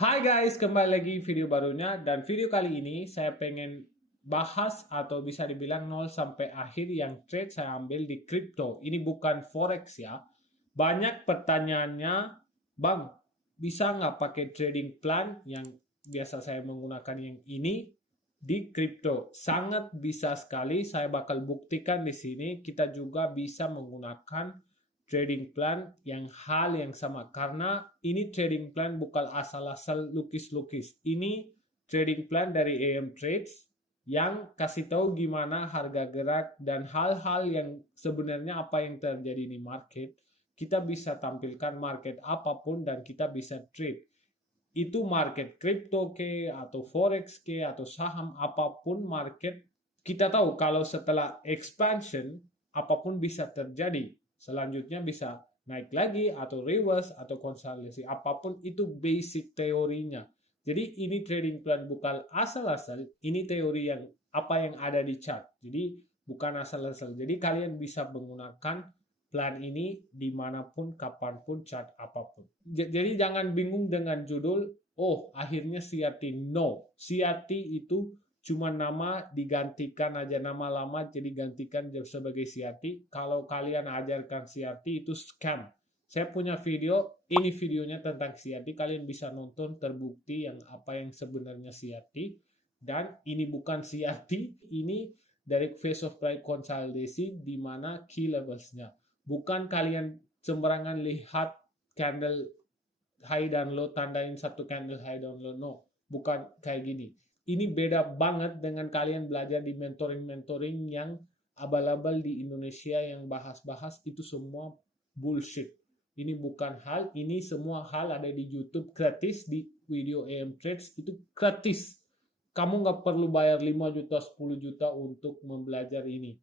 Hai guys, kembali lagi video barunya dan video kali ini saya pengen bahas atau bisa dibilang nol sampai akhir yang trade saya ambil di crypto. Ini bukan forex ya. Banyak pertanyaannya, Bang, bisa nggak pakai trading plan yang biasa saya menggunakan yang ini di crypto? Sangat bisa sekali, saya bakal buktikan di sini. Kita juga bisa menggunakan trading plan yang hal yang sama karena ini trading plan bukan asal-asal lukis-lukis. Ini trading plan dari AM Trades yang kasih tahu gimana harga gerak dan hal-hal yang sebenarnya apa yang terjadi di market. Kita bisa tampilkan market apapun dan kita bisa trade. Itu market crypto ke atau forex ke atau saham apapun market, kita tahu kalau setelah expansion apapun bisa terjadi. Selanjutnya bisa naik lagi atau reverse atau konsolidasi apapun, itu basic teorinya. Jadi ini trading plan bukan asal-asal, ini teori yang apa yang ada di chart. Jadi bukan asal-asal. Jadi kalian bisa menggunakan plan ini dimanapun, kapanpun, chart apapun. Jadi jangan bingung dengan judul, oh akhirnya CRT. No, CRT itu cuma nama digantikan aja, nama lama jadi gantikan sebagai CRT. Kalau kalian ajarkan CRT itu scam. Saya punya video, ini videonya tentang CRT, kalian bisa nonton terbukti yang apa yang sebenarnya CRT. Dan ini bukan CRT, ini dari phase of price consolidation di mana key levelsnya. Bukan kalian sembarangan lihat candle high dan low, tandain satu candle high dan low. No, bukan kayak gini. Ini beda banget dengan kalian belajar di mentoring-mentoring yang abal-abal di Indonesia yang bahas-bahas itu semua bullshit. Ini bukan hal, ini semua hal ada di YouTube gratis, di video AM Trades itu gratis. Kamu nggak perlu bayar 5 juta, 10 juta untuk membelajar ini.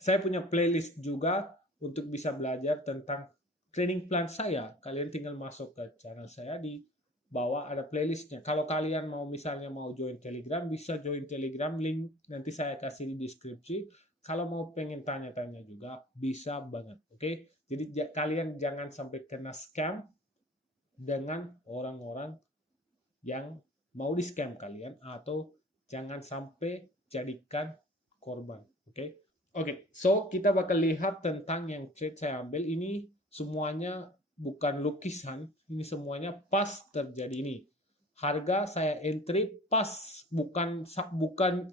Saya punya playlist juga untuk bisa belajar tentang training plan saya. Kalian tinggal masuk ke channel saya, di bawah ada playlistnya. Kalau kalian mau misalnya mau join Telegram, bisa join Telegram, link nanti saya kasih di deskripsi. Kalau mau pengen tanya-tanya juga bisa banget, oke? Jadi kalian jangan sampai kena scam dengan orang-orang yang mau di scam kalian, atau jangan sampai jadikan korban, oke? Oke, so kita bakal lihat tentang yang trade saya ambil ini semuanya bukan lukisan, ini semuanya pas terjadi ini. Harga saya entry pas, bukan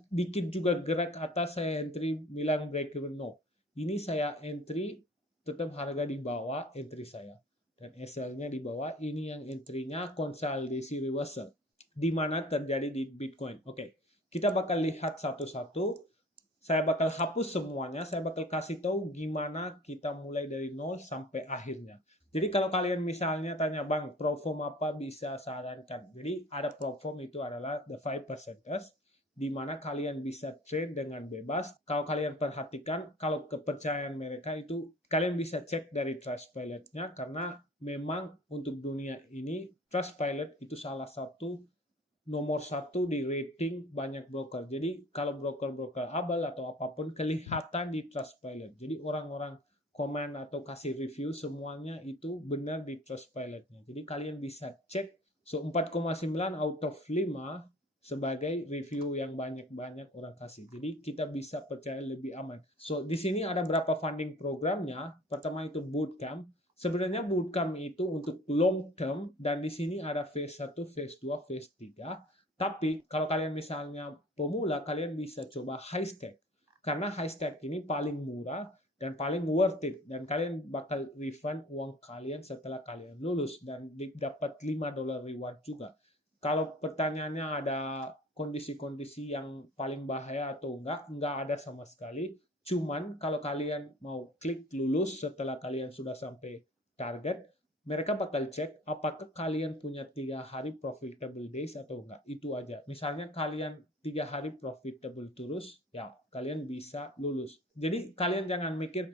dikit juga gerak atas saya entry bilang break even, no. Ini saya entry tetap harga di bawah entry saya dan SL-nya di bawah. Ini yang entry-nya konsolidasi reversal di mana terjadi di Bitcoin. Oke, kita bakal lihat satu-satu. Saya bakal hapus semuanya, saya bakal kasih tahu gimana kita mulai dari nol sampai akhirnya. Jadi kalau kalian misalnya tanya, Bang, platform apa bisa sarankan? Jadi ada platform itu adalah the 5%ers, di mana kalian bisa trade dengan bebas. Kalau kalian perhatikan, kalau kepercayaan mereka itu, kalian bisa cek dari Trustpilot-nya, karena memang untuk dunia ini, Trustpilot itu salah satu nomor satu di rating banyak broker. Jadi kalau broker-broker abal atau apapun kelihatan di Trustpilot. Jadi orang-orang komen atau kasih review semuanya itu benar di Trustpilot-nya. Jadi kalian bisa cek. So 4,9 out of 5 sebagai review yang banyak-banyak orang kasih. Jadi kita bisa percaya lebih aman. So di sini ada berapa funding programnya. Pertama itu bootcamp. Sebenarnya bootcamp itu untuk long term dan di sini ada phase 1, phase 2, phase 3. Tapi kalau kalian misalnya pemula, kalian bisa coba high stack. Karena high stack ini paling murah dan paling worth it, dan kalian bakal refund uang kalian setelah kalian lulus dan dapat $5 reward juga. Kalau pertanyaannya ada kondisi-kondisi yang paling bahaya atau enggak ada sama sekali. Cuman kalau kalian mau klik lulus setelah kalian sudah sampai target, mereka bakal cek apakah kalian punya 3 hari profitable days atau enggak. Itu aja. Misalnya kalian 3 hari profitable terus, ya kalian bisa lulus. Jadi kalian jangan mikir,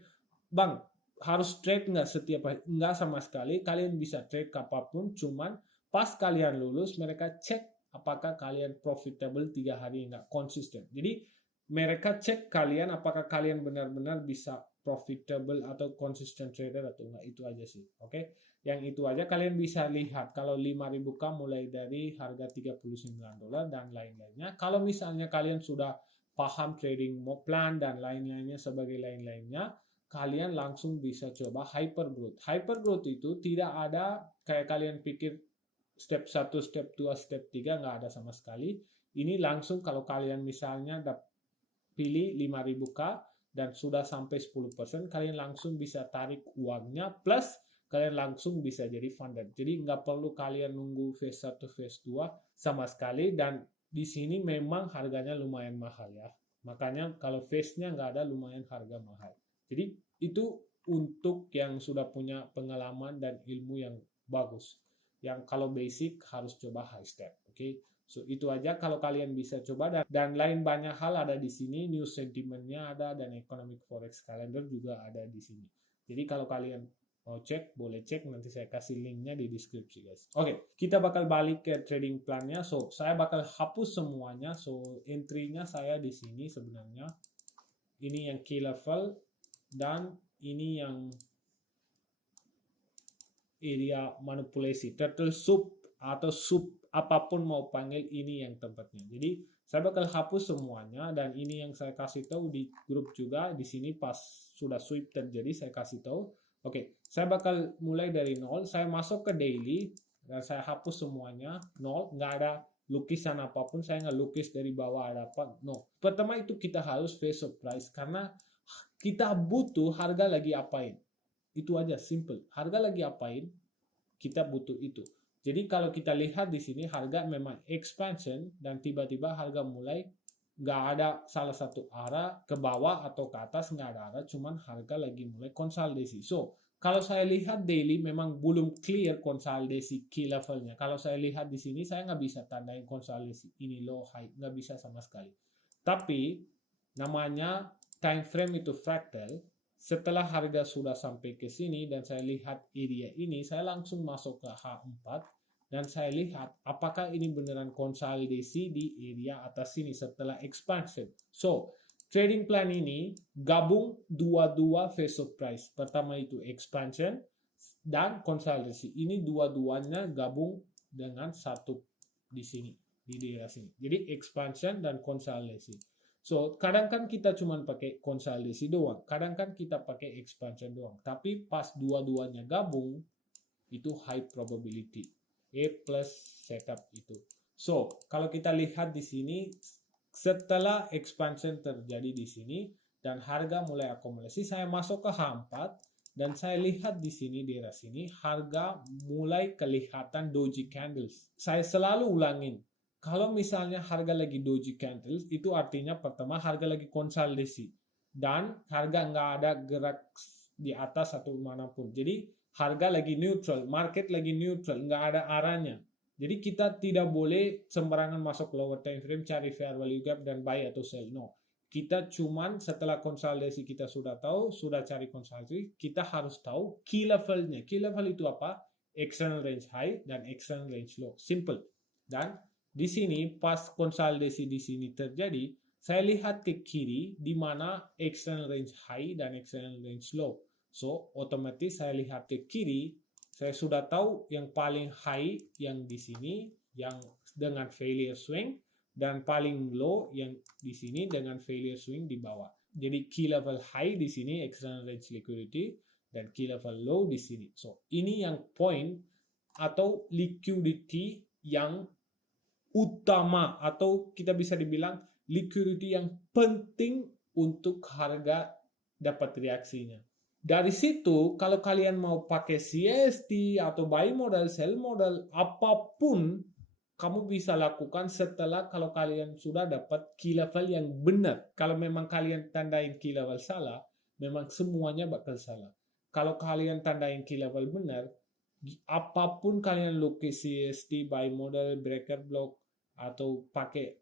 Bang, harus trade enggak setiap hari? Enggak sama sekali. Kalian bisa trade apapun, cuman pas kalian lulus, mereka cek apakah kalian profitable 3 hari enggak, konsisten. Jadi mereka cek kalian apakah kalian benar-benar bisa profitable atau consistent trader atau enggak. Itu aja sih, oke? Yang itu aja kalian bisa lihat kalau 5.000K mulai dari harga $39 dan lain-lainnya. Kalau misalnya kalian sudah paham trading plan dan lain-lainnya sebagai lain-lainnya, kalian langsung bisa coba hypergrowth. Hypergrowth itu tidak ada kayak kalian pikir step 1, step 2, step 3, nggak ada sama sekali. Ini langsung kalau kalian misalnya pilih 5.000K dan sudah sampai 10%, kalian langsung bisa tarik uangnya plus kalian langsung bisa jadi funded. Jadi nggak perlu kalian nunggu phase 1, phase 2 sama sekali, dan di sini memang harganya lumayan mahal ya. Makanya kalau phase-nya nggak ada, lumayan harga mahal. Jadi itu untuk yang sudah punya pengalaman dan ilmu yang bagus. Yang kalau basic harus coba high step, oke? Okay? So itu aja kalau kalian bisa coba, dan lain banyak hal ada di sini, news sentimentnya ada, dan economic forex calendar juga ada di sini. Jadi kalau kalian mau cek, boleh cek, nanti saya kasih linknya di deskripsi guys. Oke, kita bakal balik ke trading plannya. So saya bakal hapus semuanya. So entry-nya saya di sini sebenarnya. Ini yang key level dan ini yang area manipulasi, turtle soup atau soup apapun mau panggil, ini yang tempatnya. Jadi saya bakal hapus semuanya, dan ini yang saya kasih tahu di grup juga di sini pas sudah sweep terjadi saya kasih tahu. Oke, saya bakal mulai dari nol. Saya masuk ke daily dan saya hapus semuanya, nol, nggak ada lukisan apapun. Saya nggak lukis dari bawah ada apa, no. Pertama itu kita harus face of price karena kita butuh harga lagi apain. Itu aja, simple. Harga lagi apain, kita butuh itu. Jadi kalau kita lihat di sini harga memang expansion dan tiba-tiba harga mulai nggak ada salah satu arah ke bawah atau ke atas, nggak ada arah, cuman harga lagi mulai konsolidasi. So kalau saya lihat daily memang belum clear konsolidasi key levelnya. Kalau saya lihat di sini saya nggak bisa tandain konsolidasi ini low high, nggak bisa sama sekali. Tapi namanya time frame itu fractal. Setelah harga sudah sampai ke sini dan saya lihat area ini, saya langsung masuk ke H4 dan saya lihat apakah ini beneran konsolidasi di area atas sini setelah expansion. So, trading plan ini gabung dua-dua phase of price. Pertama itu expansion dan konsolidasi. Ini dua-duanya gabung dengan satu di sini, di daerah sini. Jadi expansion dan konsolidasi. So, kadang kan kita cuma pakai konsolidasi doang, kadang kan kita pakai expansion doang. Tapi pas dua-duanya gabung, itu high probability. A plus setup itu. So, kalau kita lihat di sini, setelah expansion terjadi di sini, dan harga mulai akumulasi, saya masuk ke H4, dan saya lihat di sini, di daerah sini, harga mulai kelihatan doji candles. Saya selalu ulangin, kalau misalnya harga lagi doji candles, itu artinya pertama harga lagi konsolidasi dan harga nggak ada gerak di atas atau manapun. Jadi harga lagi neutral, market lagi neutral, nggak ada arahnya. Jadi kita tidak boleh sembarangan masuk lower time frame, cari fair value gap dan buy atau sell. No, kita cuman setelah konsolidasi kita sudah tahu, sudah cari konsolidasi, kita harus tahu key levelnya. Key level itu apa? External range high dan external range low. Simple. Dan di sini pas konsolidasi di sini terjadi, saya lihat ke kiri di mana external range high dan external range low. So, otomatis saya lihat ke kiri, saya sudah tahu yang paling high yang di sini yang dengan failure swing dan paling low yang di sini dengan failure swing di bawah. Jadi key level high di sini external range liquidity dan key level low di sini. So, ini yang point atau liquidity yang utama atau kita bisa dibilang liquidity yang penting untuk harga dapat reaksinya. Dari situ kalau kalian mau pakai CST atau buy model, sell model, apapun kamu bisa lakukan setelah kalau kalian sudah dapat key level yang benar. Kalau memang kalian tandain key level salah, memang semuanya bakal salah. Kalau kalian tandain key level benar, apapun kalian lukis CST, buy model, breaker block, atau pakai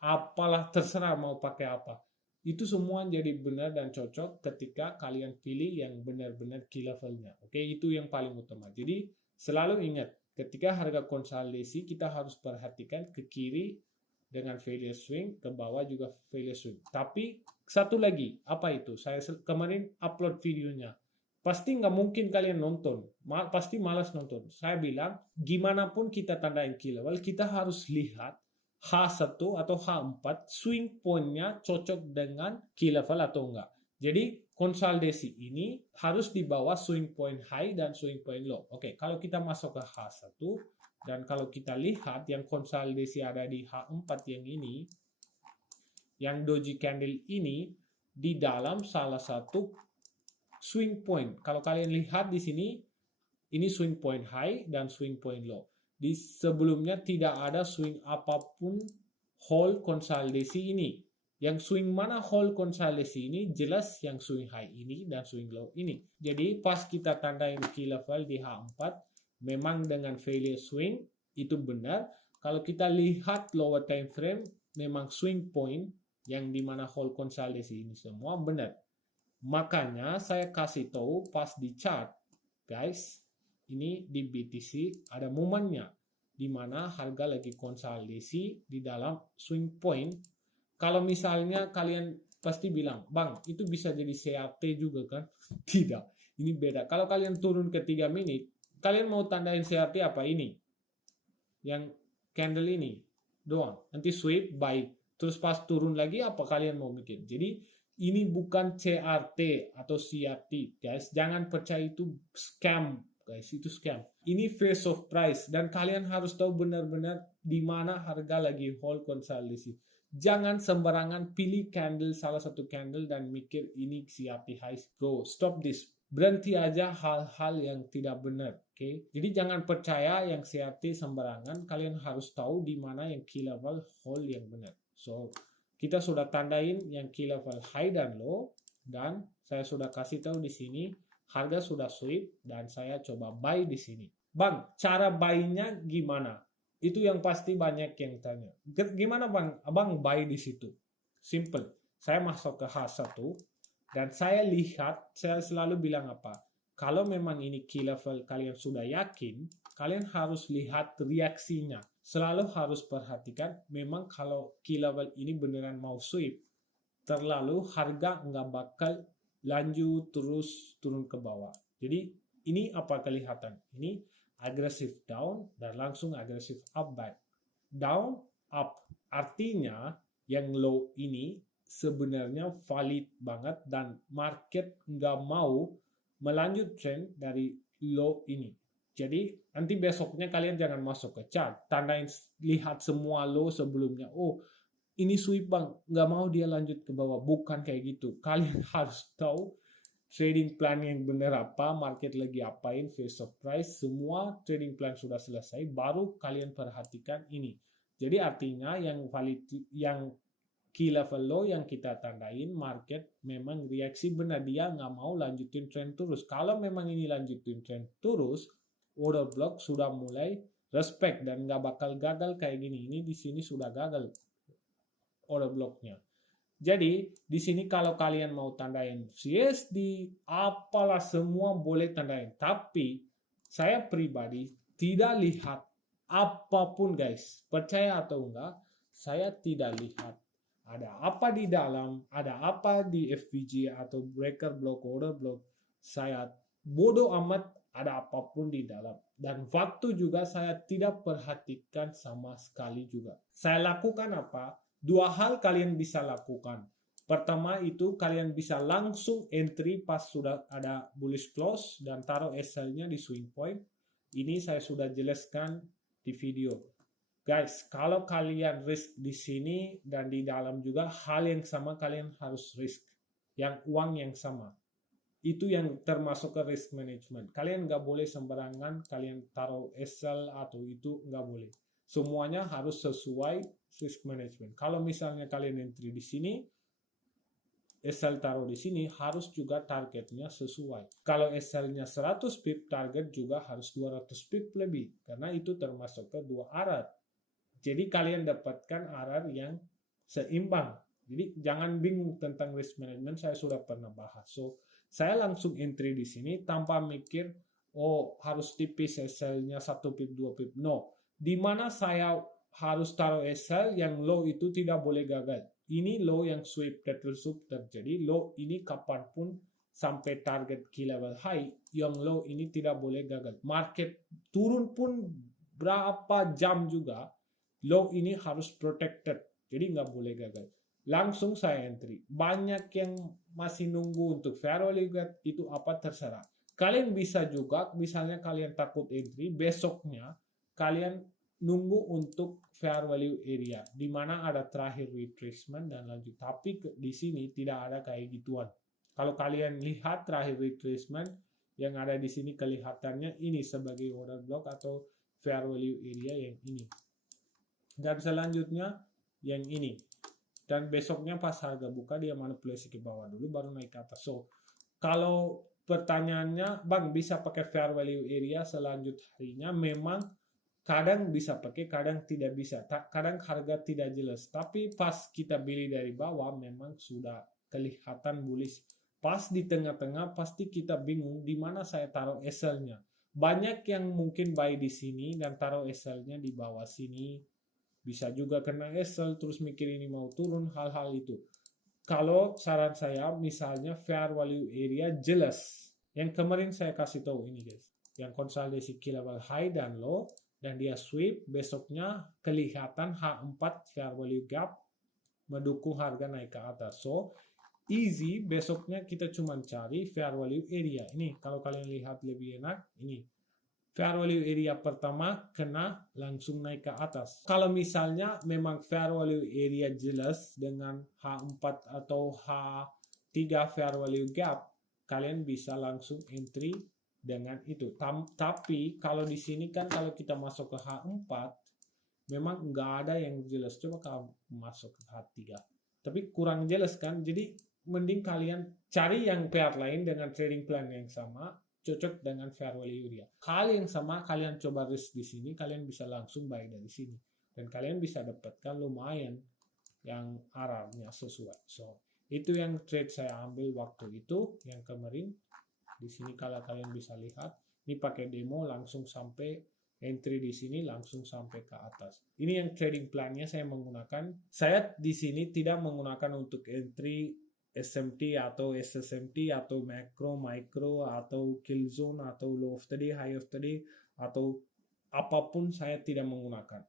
apalah terserah mau pakai apa. Itu semua jadi benar dan cocok ketika kalian pilih yang benar-benar key levelnya. Oke, itu yang paling utama. Jadi selalu ingat, ketika harga konsolidasi kita harus perhatikan ke kiri dengan failure swing, ke bawah juga failure swing. Tapi satu lagi, apa itu? Saya kemarin upload videonya. pasti nggak mungkin kalian nonton. Pasti malas nonton. Saya bilang, gimana pun kita tandain key level, kita harus lihat H1 atau H4 swing point-nya cocok dengan key level atau enggak. Jadi konsolidasi ini harus di bawah swing point high dan swing point low. Oke, kalau kita masuk ke H1 dan kalau kita lihat yang konsolidasi ada di H4 yang ini, yang doji candle ini di dalam salah satu swing point. Kalau kalian lihat di sini, ini swing point high dan swing point low. Di sebelumnya tidak ada swing apapun whole konsolidasi ini. Yang swing mana whole konsolidasi ini jelas yang swing high ini dan swing low ini. Jadi pas kita tandain key level di H4, memang dengan failure swing itu benar. Kalau kita lihat lower time frame, memang swing point yang dimana whole konsolidasi ini semua benar. Makanya saya kasih tahu pas di chart, guys, ini di BTC ada momennya di mana harga lagi konsolidasi di dalam swing point. Kalau misalnya kalian pasti bilang, Bang, itu bisa jadi CRT juga kan? Tidak, ini beda. Kalau kalian turun ke 3 menit, kalian mau tandain CRT apa ini? Yang candle ini doang. Nanti sweep, buy. Terus pas turun lagi apa kalian mau bikin? Jadi ini bukan CRT atau CRT, guys. Jangan percaya itu scam, guys. Itu scam. Ini face of price dan kalian harus tahu benar-benar di mana harga lagi hold konsolidasi. Jangan sembarangan pilih candle, salah satu candle dan mikir ini CRT high. Go, stop this. Berhenti aja hal-hal yang tidak benar, oke? Jadi jangan percaya yang CRT sembarangan. Kalian harus tahu di mana yang key level hold yang benar. So, kita sudah tandain yang key level high dan low dan saya sudah kasih tahu di sini harga sudah sweep dan saya coba buy di sini. Bang, cara buy-nya gimana? Itu yang pasti banyak yang tanya. Gimana Bang? Abang buy di situ. Simple. Saya masuk ke H1 dan saya lihat, saya selalu bilang apa? Kalau memang ini key level kalian sudah yakin, kalian harus lihat reaksinya. Selalu harus perhatikan, memang kalau key level ini beneran mau sweep, terlalu harga nggak bakal lanjut terus turun ke bawah. Jadi ini apa kelihatan? Ini agresif down dan langsung agresif up back. Down, up. Artinya yang low ini sebenarnya valid banget dan market nggak mau melanjut trend dari low ini. Jadi nanti besoknya kalian jangan masuk ke chart. Tandain lihat semua low sebelumnya. Oh ini sweep bang, nggak mau dia lanjut ke bawah. Bukan kayak gitu. Kalian harus tahu trading plan yang benar apa, market lagi apain, face of price, semua trading plan sudah selesai, baru kalian perhatikan ini. Jadi artinya yang valid, yang key level low yang kita tandain, market memang reaksi benar, dia nggak mau lanjutin trend terus. Kalau memang ini lanjutin trend terus, order block sudah mulai respect dan nggak bakal gagal kayak gini. Ini di sini sudah gagal order blocknya. Jadi di sini kalau kalian mau tandain CSD, apalah semua boleh tandain. Tapi saya pribadi tidak lihat apapun guys. Percaya atau enggak, saya tidak lihat ada apa di dalam, ada apa di FVG atau breaker block, order block. Saya bodoh amat ada apapun di dalam. Dan waktu juga saya tidak perhatikan sama sekali juga. Saya lakukan apa? Dua hal kalian bisa lakukan. Pertama itu kalian bisa langsung entry pas sudah ada bullish close dan taruh SL-nya di swing point. Ini saya sudah jelaskan di video. Guys, kalau kalian risk di sini dan di dalam juga hal yang sama kalian harus risk. Yang uang yang sama. Itu yang termasuk ke risk management. Kalian nggak boleh sembarangan kalian taruh SL atau itu nggak boleh. Semuanya harus sesuai risk management. Kalau misalnya kalian entry di sini, SL taruh di sini, harus juga targetnya sesuai. Kalau SL-nya 100 pip, target juga harus 200 pip lebih. Karena itu termasuk ke dua arah. Jadi kalian dapatkan arah yang seimbang. Jadi jangan bingung tentang risk management, saya sudah pernah bahas. So, saya langsung entry di sini tanpa mikir, oh harus tipis SL-nya 1 pip, 2 pip. No. Di mana saya harus taruh SL yang low itu tidak boleh gagal. Ini low yang sweep, kettle soup terjadi. Low ini kapanpun sampai target key level high, yang low ini tidak boleh gagal. Market turun pun berapa jam juga, low ini harus protected. Jadi nggak boleh gagal. Langsung saya entry. Banyak yang masih nunggu untuk fair value gap, itu apa terserah. Kalian bisa juga, misalnya kalian takut entry, besoknya kalian nunggu untuk fair value area, di mana ada terakhir retracement dan lanjut. Tapi di sini tidak ada kayak gituan. Kalau kalian lihat terakhir retracement yang ada di sini, kelihatannya ini sebagai order block atau fair value area yang ini. Dan selanjutnya yang ini. Dan besoknya pas harga buka dia manipulasi ke bawah dulu baru naik ke atas. So, kalau pertanyaannya, Bang bisa pakai fair value area selanjut harinya? Memang kadang bisa pakai, kadang tidak bisa. Kadang harga tidak jelas. Tapi pas kita beli dari bawah memang sudah kelihatan bullish. Pas di tengah-tengah pasti kita bingung di mana saya taruh SL-nya. Banyak yang mungkin buy di sini dan taruh SL-nya di bawah sini. Bisa juga kena SL terus mikir ini mau turun, hal-hal itu. Kalau saran saya misalnya fair value area jelas. Yang kemarin saya kasih tahu ini guys. Yang konsolidasi key level high dan low dan dia sweep, besoknya kelihatan H4 fair value gap mendukung harga naik ke atas. So, easy, besoknya kita cuma cari fair value area. Ini kalau kalian lihat lebih enak, ini. Fair value area pertama kena langsung naik ke atas. Kalau misalnya memang fair value area jelas dengan H4 atau H3 fair value gap, kalian bisa langsung entry dengan itu. Tapi kalau di sini kan kalau kita masuk ke H4, memang nggak ada yang jelas. Coba kalau masuk ke H3. Tapi kurang jelas kan, jadi mending kalian cari yang pair lain dengan trading plan yang sama, cocok dengan fair value area. Hal yang sama kalian coba risk di sini, kalian bisa langsung buy dari sini dan kalian bisa dapatkan lumayan yang arahnya sesuai. So, itu yang trade saya ambil waktu itu yang kemarin. Di sini kalau kalian bisa lihat, ini pakai demo langsung sampai entry di sini langsung sampai ke atas. Ini yang trading plan-nya saya menggunakan. Saya di sini tidak menggunakan untuk entry SMT atau SSMT atau macro, micro atau kill zone atau low of the day, high of the day atau apapun saya tidak menggunakan.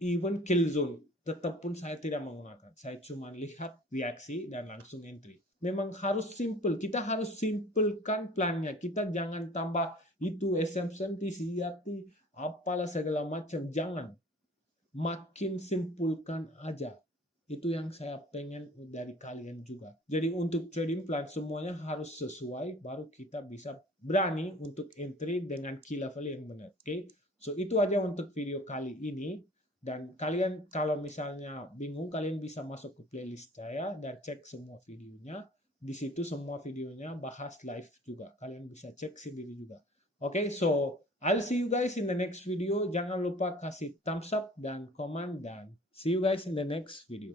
Even kill zone tetap pun saya tidak menggunakan. Saya cuma lihat reaksi dan langsung entry. Memang harus simple. Kita harus simpelkan plannya. Kita jangan tambah itu SMT, CRT, apalah segala macam. Jangan. Makin simpulkan aja. Itu yang saya pengen dari kalian juga. Jadi untuk trading plan semuanya harus sesuai, baru kita bisa berani untuk entry dengan key level yang benar. Oke? So itu aja untuk video kali ini. Dan kalian kalau misalnya bingung, kalian bisa masuk ke playlist saya dan cek semua videonya. Di situ semua videonya bahas live juga. Kalian bisa cek sendiri juga. Oke, so I'll see you guys in the next video. Jangan lupa kasih thumbs up dan komen dan see you guys in the next video.